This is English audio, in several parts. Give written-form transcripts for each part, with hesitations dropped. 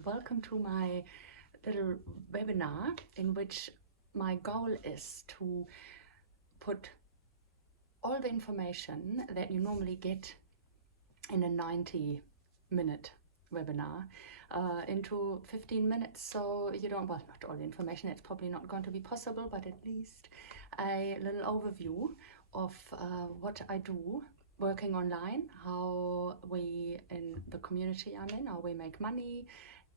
Welcome to my little webinar in which my goal is to put all the information that you normally get in a 90-minute webinar into 15 minutes, so you don't, well, not all the information, it's probably not going to be possible, but at least a little overview of what I do working online, how we in the community I'm in, how we make money,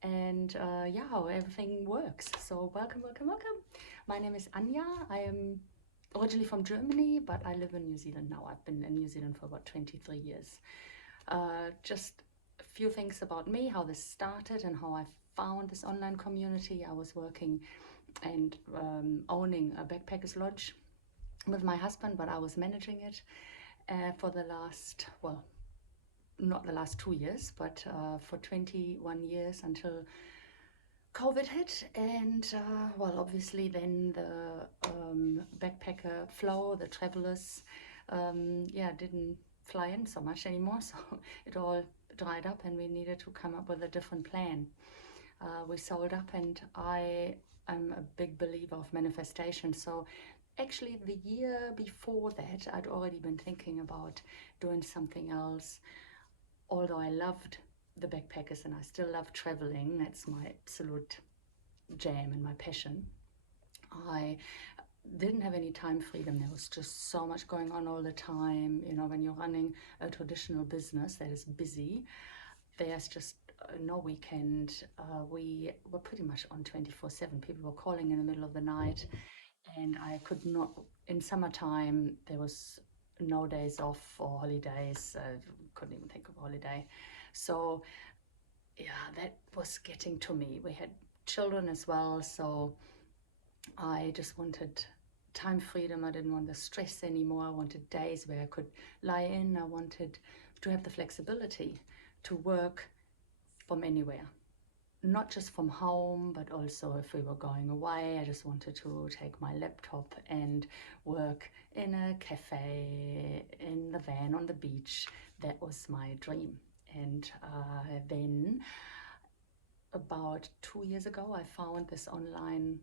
and yeah, how everything works. So welcome. My name is Anja. I am originally from Germany, but I live in New Zealand now. I've been in New Zealand for about 23 years. Just a few things about me, how this started and how I found this online community. I was working and owning a backpackers lodge with my husband, but I was managing it for the last, well, not the last 2 years, but for 21 years until COVID hit. And well, obviously then the backpacker flow, the travelers, yeah, didn't fly in so much anymore. So it all dried up and we needed to come up with a different plan. We sold up, and I am a big believer of manifestation. So actually the year before that, I'd already been thinking about doing something else. Although I loved the backpackers and I still love traveling, that's my absolute jam and my passion, I didn't have any time freedom. There was just so much going on all the time. You know, when you're running a traditional business that is busy, there's just no weekend. We were pretty much on 24/7. People were calling in the middle of the night, and I could not, in summertime, there was no days off or holidays. Couldn't even think of a holiday. So yeah, that was getting to me. We had children as well, so I just wanted time freedom. I didn't want the stress anymore. I wanted days where I could lie in. I wanted to have the flexibility to work from anywhere, not just from home, but also if we were going away. I just wanted to take my laptop and work in a cafe, in the van, on the beach. That was my dream. And then about 2 years ago, I found this online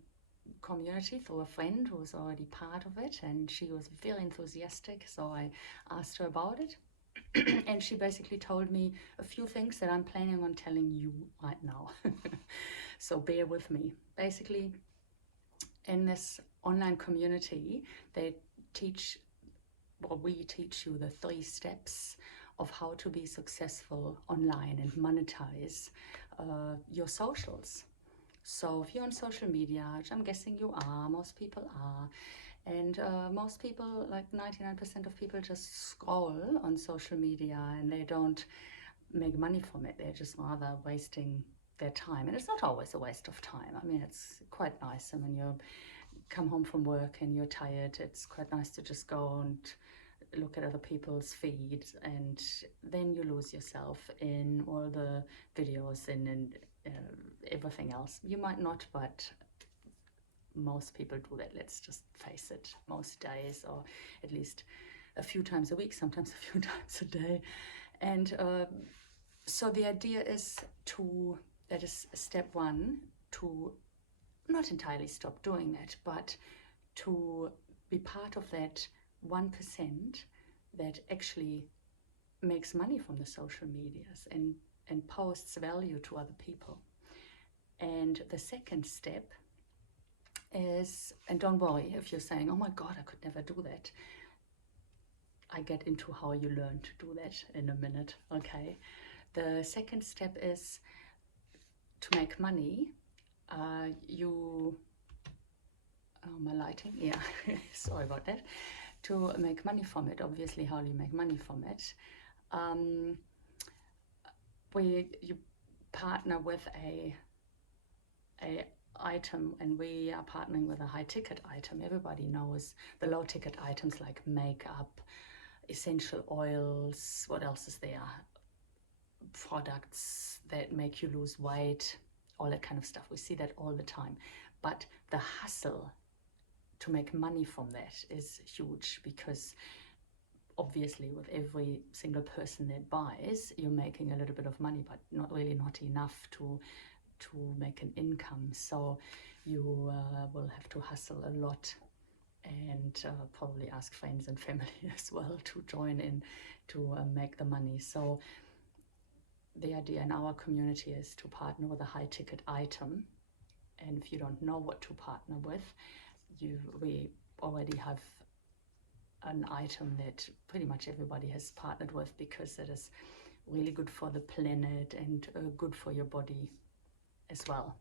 community through a friend who was already part of it, and she was very enthusiastic, so I asked her about it. And she basically told me a few things that I'm planning on telling you right now. So bear with me. Basically, in this online community, they teach, or we teach you the 3 steps of how to be successful online and monetize your socials. So if you're on social media, which I'm guessing you are, most people are, and most people, like 99% of people, just scroll on social media and they don't make money from it. They're just rather wasting their time. And it's not always a waste of time. I mean, it's quite nice. And when you come home from work and you're tired, it's quite nice to just go and look at other people's feeds, and then you lose yourself in all the videos and everything else. You might not, but most people do that. Let's just face it, most days, or at least a few times a week, sometimes a few times a day. And so the idea is to, that is step 1, to not entirely stop doing that, but to be part of that 1% that actually makes money from the social medias and posts value to other people. And the second step is, and don't worry if you're saying, oh my God, I could never do that. I get into how you learn to do that in a minute, okay? The second step is to make money. Oh, my lighting, yeah, sorry about that. To make money from it, obviously, how do you make money from it? You partner with a item, and we are partnering with a high ticket item. Everybody knows the low ticket items like makeup, essential oils, what else is there? Products that make you lose weight, all that kind of stuff. We see that all the time. But the hustle to make money from that is huge, because obviously with every single person that buys, you're making a little bit of money, but not enough to to make an income. So you will have to hustle a lot, and probably ask friends and family as well to join in to make the money. So the idea in our community is to partner with a high ticket item. And if you don't know what to partner with, we already have an item that pretty much everybody has partnered with, because it is really good for the planet and good for your body as well.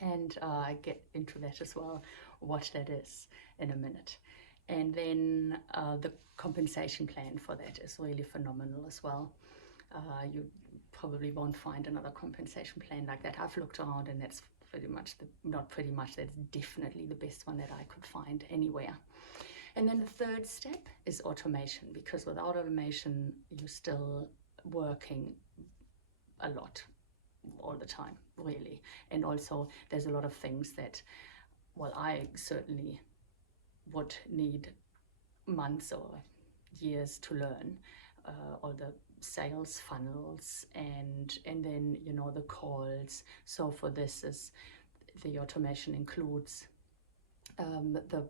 And I get into that as well, what that is in a minute. And then the compensation plan for that is really phenomenal as well. You probably won't find another compensation plan like that. I've looked around, and that's that's definitely the best one that I could find anywhere. And then the third step is automation, because without automation, you're still working a lot all the time, really. And also there's a lot of things that, well, I certainly would need months or years to learn, all the sales funnels and then, you know, the calls. So for this, is the automation includes the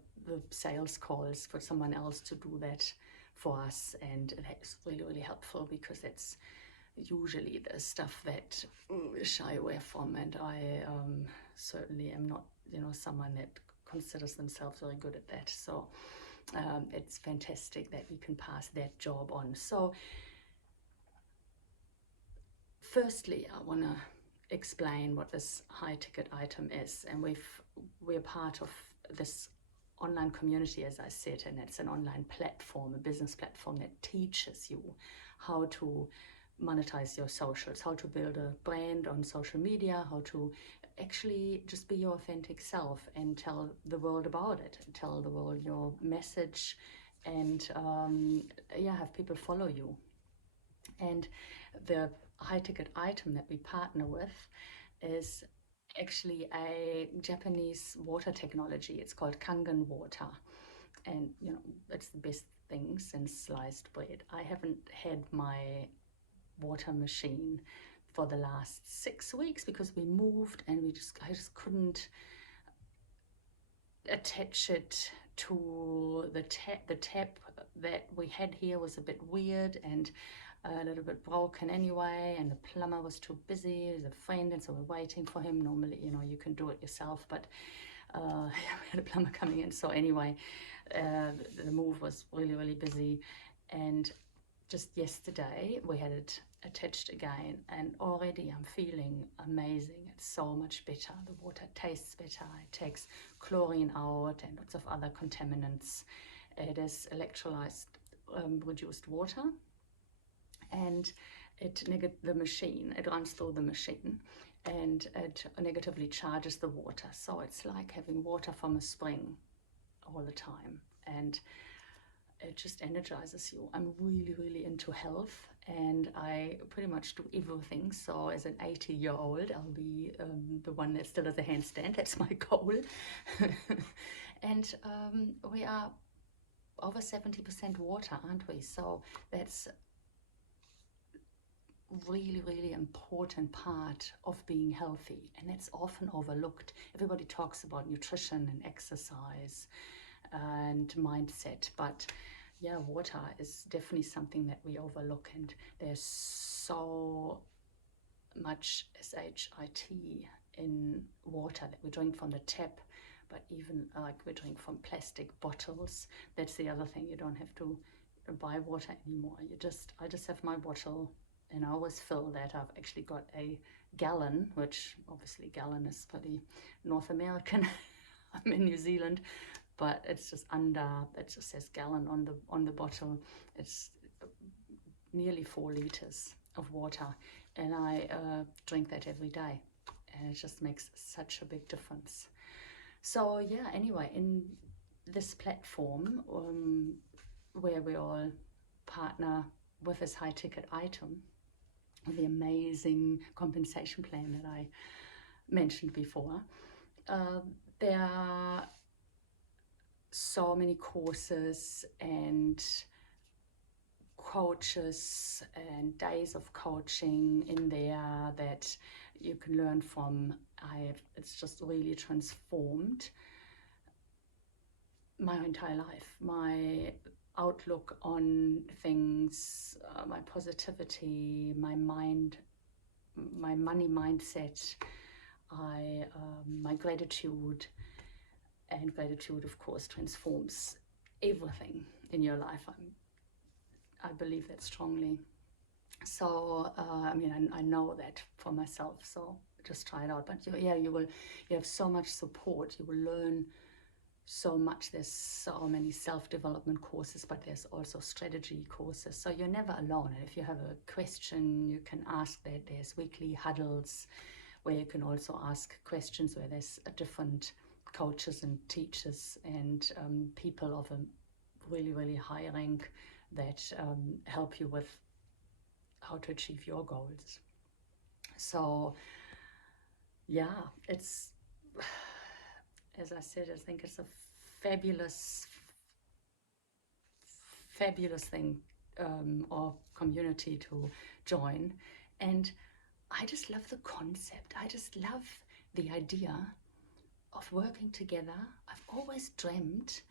sales calls for someone else to do that for us, and that's really, really helpful, because it's usually the stuff that shy away from, and I certainly am not, you know, someone that considers themselves very good at that. So it's fantastic that we can pass that job on. So firstly, I want to explain what this high ticket item is, and we're part of this online community, as I said, and it's an online platform, a business platform that teaches you how to monetize your socials, how to build a brand on social media, how to actually just be your authentic self and tell the world about it, tell the world your message, and have people follow you. And the high ticket item that we partner with is actually a Japanese water technology. It's called Kangen water, and you know, it's the best thing since sliced bread. I haven't had my water machine for the last 6 weeks because we moved, and I just couldn't attach it to the tap. The tap that we had here was a bit weird and a little bit broken anyway, and the plumber was too busy. He's a friend, and so we're waiting for him. Normally, you know, you can do it yourself, but we had a plumber coming in. So anyway, the move was really, really busy, and just yesterday we had it attached again, and already I'm feeling amazing. It's so much better. The water tastes better. It takes chlorine out and lots of other contaminants. It is electrolyzed, reduced water, and it runs through the machine, and it negatively charges the water. So it's like having water from a spring all the time, and it just energizes you. I'm really, really into health, and I pretty much do everything. So as an 80-year-old, I'll be the one that still does a handstand. That's my goal. And we are over 70% water, aren't we? So that's really, really important part of being healthy, and that's often overlooked. Everybody talks about nutrition and exercise and mindset, but yeah, water is definitely something that we overlook, and there's so much SHIT in water that we drink from the tap, but even like we drink from plastic bottles. That's the other thing. You don't have to buy water anymore. I just have my bottle, and I always fill that. I've actually got a gallon, which obviously gallon is pretty North American. I'm in New Zealand, but it's just it just says gallon on the bottle. It's nearly 4 liters of water, and I drink that every day, and it just makes such a big difference. So yeah, anyway, in this platform where we all partner with this high ticket item, the amazing compensation plan that I mentioned before, there are so many courses and coaches and days of coaching in there that you can learn from. It's just really transformed my entire life, my outlook on things, my positivity, my mind, my money mindset, my gratitude. And gratitude, of course, transforms everything in your life. I believe that strongly. So I mean, I know that for myself, so just try it out. But you have so much support. You will learn so much. There's so many self-development courses, but there's also strategy courses, so you're never alone. And if you have a question, you can ask that. There's weekly huddles where you can also ask questions, where there's different coaches and teachers and people of a really, really high rank that help you with how to achieve your goals. So yeah, it's, as I said, I think it's a fabulous thing or community to join. And I just love the concept. I just love the idea of working together. I've always dreamt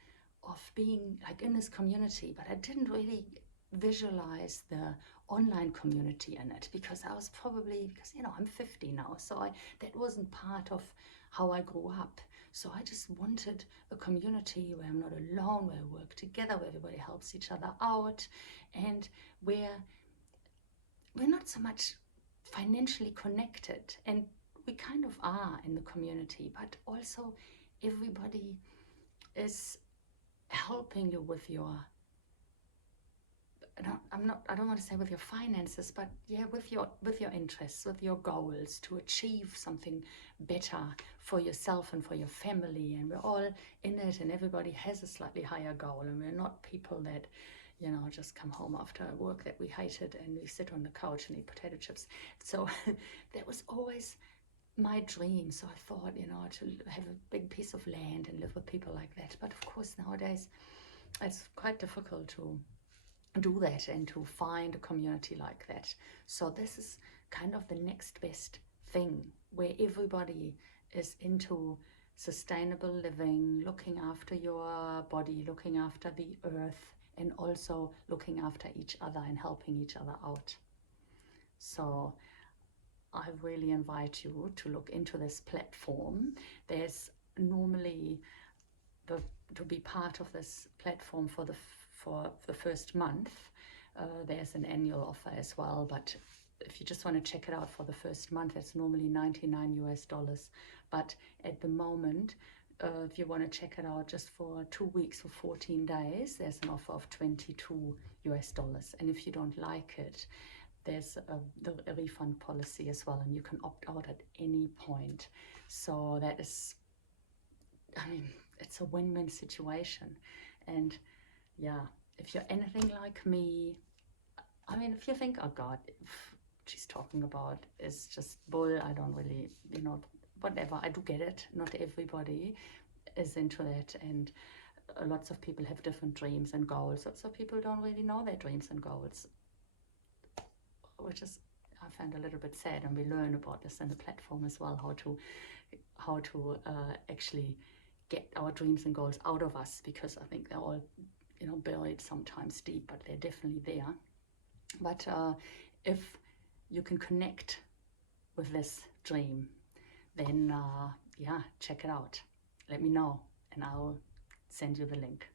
of being like in this community, but I didn't really visualize the online community in it, because I was probably, because I'm 50 now, so that wasn't part of how I grew up. So I just wanted a community where I'm not alone, where I work together, where everybody helps each other out, and where we're not so much financially connected, and we kind of are in the community, but also everybody is helping you with your, I don't want to say with your finances, but yeah, with your interests, with your goals, to achieve something better for yourself and for your family. And we're all in it, and everybody has a slightly higher goal, and we're not people that just come home after work that we hated and we sit on the couch and eat potato chips. So that was always my dream. So I thought, to have a big piece of land and live with people like that. But of course, nowadays it's quite difficult to do that and to find a community like that. So this is kind of the next best thing, where everybody is into sustainable living, looking after your body, looking after the earth, and also looking after each other and helping each other out. So I really invite you to look into this platform. There's normally to be part of this platform for the first month. There's an annual offer as well, but if you just want to check it out for the first month, it's normally $99. But at the moment, if you want to check it out just for 2 weeks or 14 days, there's an offer of $22. And if you don't like it, there's a refund policy as well, and you can opt out at any point. So that is, it's a win-win situation. And yeah, if you're anything like me, if you think, oh God, she's talking about is just bull, I don't really, whatever, I do get it. Not everybody is into that, and lots of people have different dreams and goals. Lots of people don't really know their dreams and goals, which is, I find a little bit sad. And we learn about this in the platform as well, how to actually get our dreams and goals out of us, because I think they're all buried sometimes deep, but they're definitely there. But if you can connect with this dream, then check it out. Let me know, and I'll send you the link.